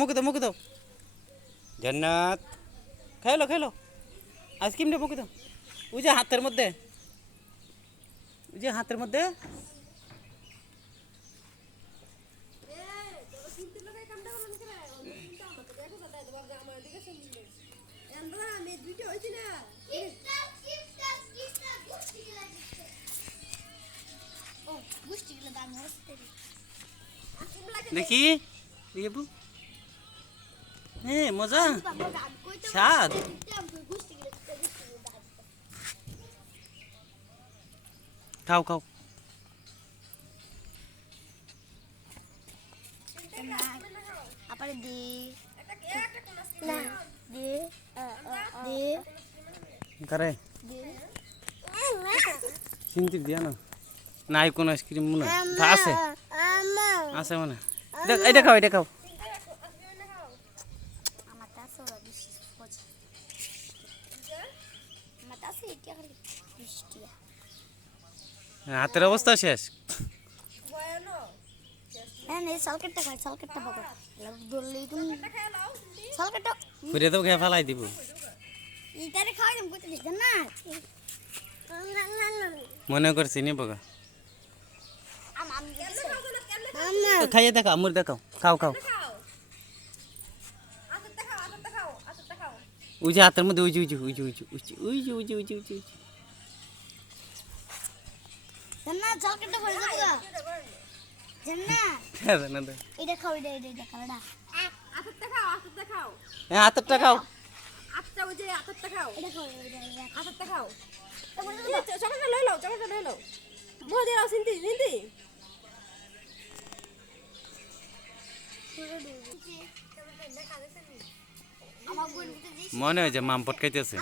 মুখে দাও জান্নাত খাইলো আইসক্রিমটা মুখে দাও ওই যে হাতের মধ্যে দেখি দেখি মজা স্বাদ খাও করে চিনতে দিয়া না নাই কোন আইসক্রিম মনে আছে মনে এটা খাও হাতের অবস্থা শেষ ঘুরে তো খেয়ে ফেলাই দিব মনে করছি নি বগা খাইয়ে দেখাও মুর দেখাও খাও ওই যে হাতের মধ্যে ওই যে হাতেরটা খাও মনে হয় যে মাম পটকাইতেছে